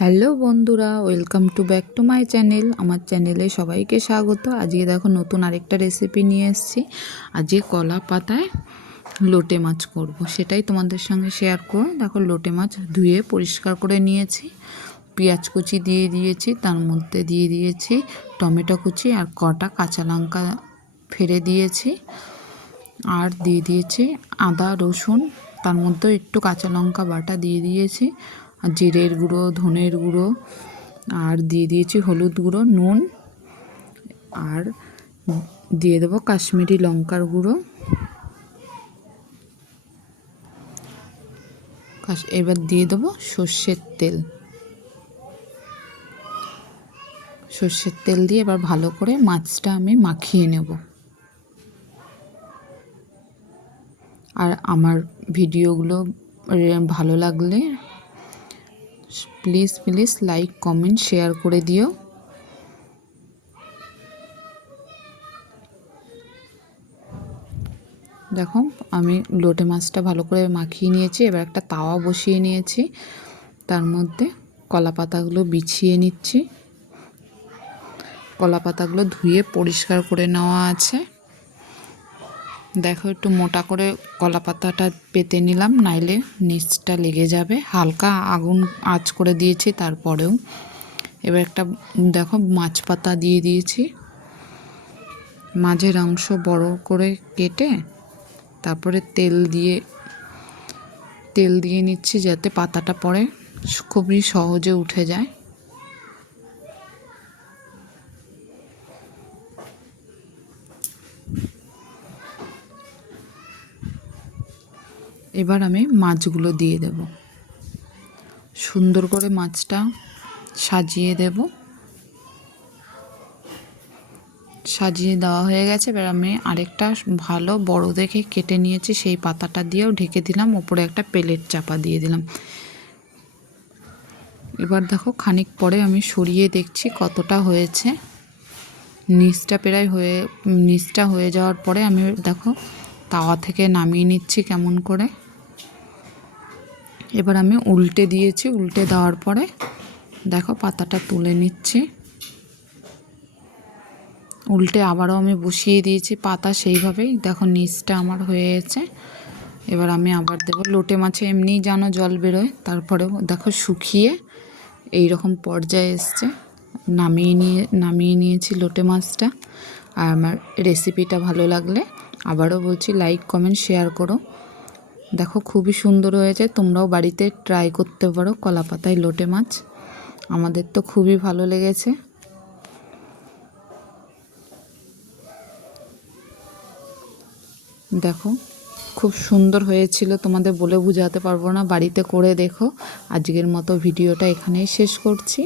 Hello বন্ধুরা, welcome to back to my channel. আমার চ্যানেলে সবাইকে স্বাগত। আজকে দেখো নতুন আরেকটা রেসিপি নিয়ে এসেছি। আজকে কলা পাতায় লোটে মাছ করব। সেটাই তোমাদের সঙ্গে শেয়ার করো দেখো লোটে মাছ ধুয়ে পরিষ্কার করে নিয়েছি। পেঁয়াজ কুচি দিয়ে দিয়েছি, তার মধ্যে দিয়ে দিয়েছি টমেটো কুচি আর কটা কাঁচা লঙ্কা ফেলে দিয়েছি। আর দিয়ে দিয়েছি আদা, রসুন, তার মধ্যে একটু কাঁচা লঙ্কা বাটা দিয়ে দিয়েছি। জিরের গুঁড়ো, ধনের গুঁড়ো, আর দিয়ে দিয়েছি হলুদ গুঁড়ো, নুন, আর দিয়ে দেবো কাশ্মীরি লঙ্কার গুঁড়ো। এবার দিয়ে দেবো সর্ষের তেল। সর্ষের তেল দিয়ে এবার ভালো করে মাছটা আমি মাখিয়ে নেব। আর আমার ভিডিওগুলো ভালো লাগলে please please like comment share করে দিও। দেখো, আমি লোটে মাছটা ভালো করে মাখিয়ে নিয়েছি, এবার একটা তাওয়া বসিয়ে নিয়েছি। তার মধ্যে কলা পাতাগুলো বিছিয়ে নিচ্ছি। কলা পাতাগুলো ধুয়ে পরিষ্কার করে নেওয়া আছে। দেখো, একটু মোটা করে কলা পাতাটা পেতে নিলাম, নাইলে নিচটা লেগে যাবে। হালকা আগুন আঁচ করে দিয়েছি, তারপরেও। এবার একটা, দেখো মাছ পাতা দিয়ে দিয়েছি। মাঝের অংশ বড় করে কেটে তারপরে তেল দিয়ে তেল দিয়ে নিচ্ছি যাতে পাতাটা পরে খুবই সহজে উঠে যায়। এবার আমি মাছগুলো দিয়ে দেব। সুন্দর করে মাছটা সাজিয়ে দেব। সাজিয়ে দেওয়া হয়ে গেছে। এবার আমি আরেকটা ভালো বড় দেখে কেটে নিয়েছি। সেই পাতাটা দিয়েও ঢেকে দিলাম। ওপরে একটা প্লেট চাপা দিয়ে দিলাম। এবার দেখো খানিক পরে আমি সরিয়ে দেখছি কতটা হয়েছে। নিচটা প্রায় হয়ে, নিচটা হয়ে যাওয়ার পরে আমি দেখো তাওয়া থেকে নামিয়ে নিচ্ছি কেমন করে। এবার আমি উল্টে দিয়েছি, উল্টে দেওয়ার পরে দেখো পাতাটা তুলে নিচ্ছি। উল্টে আবারও আমি বসিয়ে দিয়েছি পাতা সেইভাবেই। দেখো নিচটা আমার হয়ে গেছে। এবার আমি আবার দেবো লোটে মাছে, এমনিই যেন জল বেরোয়। তারপরেও দেখো শুকিয়ে এই রকম পর্যায়ে এসছে। নামিয়ে নিয়ে, নামিয়ে নিয়েছি লোটে মাছটা। আর আমার রেসিপিটা ভালো লাগলে আবারও বলছি লাইক কমেন্ট শেয়ার করো। দেখো খুবই সুন্দর হয়েছে। তোমরাও বাড়িতে ট্রাই করতে পারো কলা পাতায় লোটে মাছ। আমাদের তো খুবই ভালো লেগেছে। দেখো, খুব সুন্দর হয়েছিল। তোমাদের বলে বোঝাতে পারব না। বাড়িতে করে দেখো। আজকের মতো ভিডিওটা এখানেই শেষ করছি।